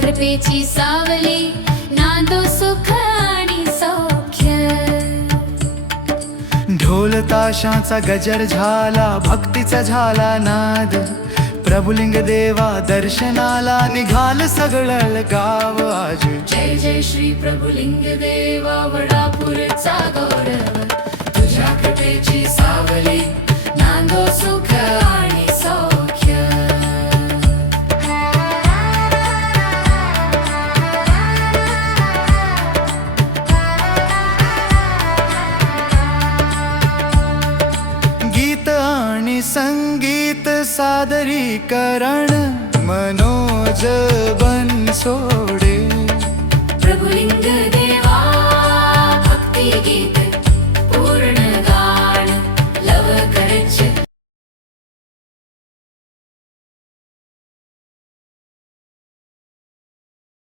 कृपेची सावली नांदो सुख आणि सौख्य। ढोल ताशांचा गजर झाला, भक्तीचा झाला नाद, प्रभुलिंग देवा दर्शनाला निघाल सगळं गाव आज। जय जय श्री प्रभुलिंग देवा वडापूरचा गौरव, तुझ्या कृपेची सावली नांदो सुख आणि सौख्य। गीत आणि संगीत सादरीकरण मनोज बन